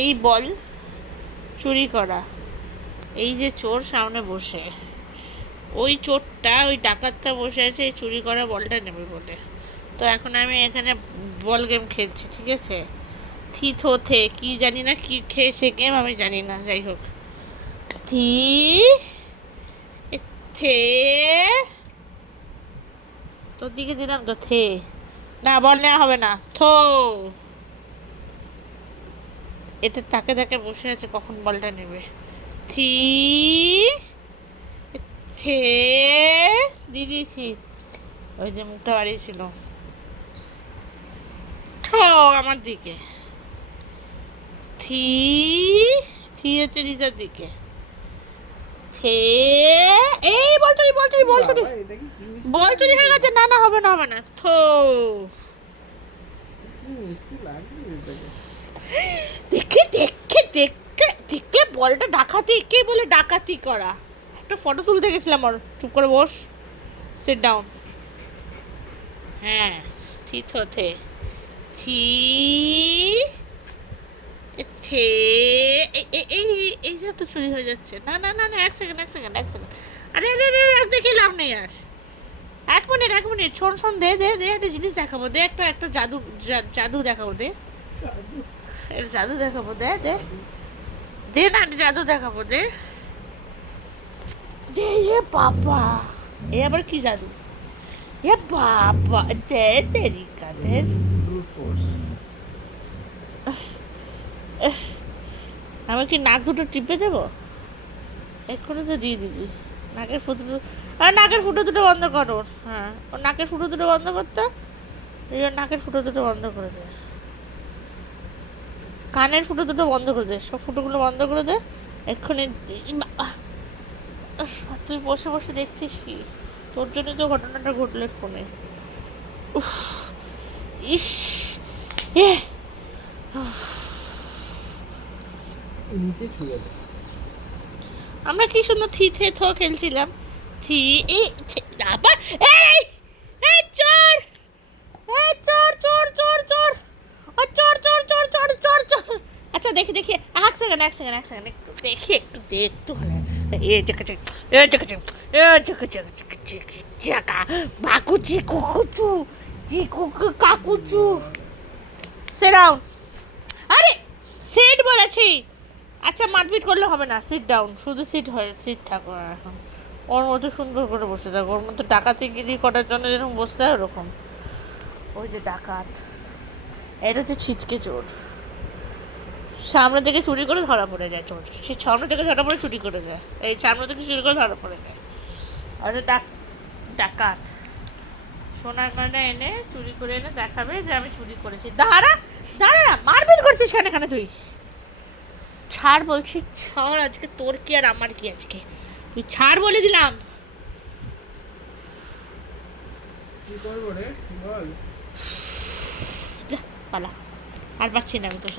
এই বল চুরি করা, এই যে চোর সামনে বসে, ওই চোরটা ওই ডাকাতটা বসে আছে এই চুরি করা বলটা নেবে বলে। তো এখন আমি এখানে বল গেম খেলছি, ঠিক আছে? থি থো থে কি জানি না, কি খেয়ে সে গেম আমি জানি না, যাই হোক। থি থে, তোর দিকে দিলাম তো থে, না বল নেওয়া হবে না, থো। এটা তাকে তাকে বসে আছে কখন বলটা নেবে। থি থে, দিয়েছি, ওই যে মুখটা বাড়িয়েছিল। থো আমার দিকে, থি থি হচ্ছে নিচের দিকে, থে, এই বল চুরি বল চুরি বল চুরি বল চুরি হয়ে গেছে, না না হবে না হবে না, থো। দেখে দেখে দেখে দেখে বলটা ডাকাতি, কে বলে ডাকাতি করা? একটা ফটো তুলতে গেছিলাম আর, চুপ করে বস, সিট ডাউন। হ্যাঁ, থি থো থে, থি থে, এই যে তো চুরি হয়ে যাচ্ছে, না না না না, এক সেকেন্ড এক সেকেন্ড এক সেকেন্ড, আরে আরে আরে দেখে লাভ নেই আর, এক মিনিট এক মিনিট, শোন শোন, দে দে দে একটা জিনিস দেখাবো, দে একটা একটা জাদু জাদু দেখাবো, দে জাদু দেখাবো, দে দে দে না, জাদু দেখাবো, দে দে। এ বাবা, এ আবার কি জাদু? এ বাবা, দে তেরিকা দে। আমি কি নাক দুটো টিপে দেবো? এক্ষুনি তো দিয়ে দিবি নাকের ফুটো, আর নাকের ফুটো দুটো বন্ধ করো। হ্যাঁ, ও নাকের ফুটো দুটো বন্ধ করতে, নাকের ফুটো দুটো বন্ধ করে দে, কানের ফুটো দুটো বন্ধ করে দে, সব ফুটোগুলো বন্ধ করে দে এক্ষুনি। তুই বসে বসে দেখছিস কি? তোর জন্য তো ঘটনাটা ঘটলো এক্ষুনি। উফ, ইস, এ নিচে ছুঁয়ে দে। আমরা কি সুন্দর থি থে থো খেলছিলাম। থি এই আবার, এই এই চোর, এই চোর চোর চোর চোর, ও চোর চোর চোর চোর চোর চোর। আচ্ছা দেখি দেখি, এক সেকেন্ড এক সেকেন্ড এক সেকেন্ড, একটু দেখি একটু দে একটু হলে, এ চাকা চাক, এ চাকা চাক, এ চাকা চাক, চাকা বাকুচি কুকুচু, জি কুকু কাকুচু। সিট ডাউন, আরে সিট বলেছি। আচ্ছা মারপিট করলে হবে না, সিট ডাউন, শুধু সিট হয়, সিট থাকো এখন। ওর মতো সুন্দর করে বসে থাকো, ওর মতো ডাকাতিগিরি করার জন্য যেরকম বসতে হয় ওরকম। ওই যে ডাকাত, এটা হচ্ছে ছিচকে চোর, সামনে থেকে চুরি করে ধরা পড়ে যায় চোর, সে সামনে থেকে ধরা পড়ে চুরি করে যায়, এই সামনে থেকে চুরি করে ধরা পড়ে যায়। আর ডাকাত সোনার গয়না এনে চুরি করে এনে দেখাবে যে আমি চুরি করেছি। দাঁড়া দাঁড়া, মারপিট করছিস কেন এখানে তুই? ছাড় বলছি, ছাড়, আজকে তোর কি আর আমার কি আজকে, তুই ছাড় বলে দিলাম। কি করবো রে বল? যা পালা, আর পাচ্ছি না আমি তোর সাথে।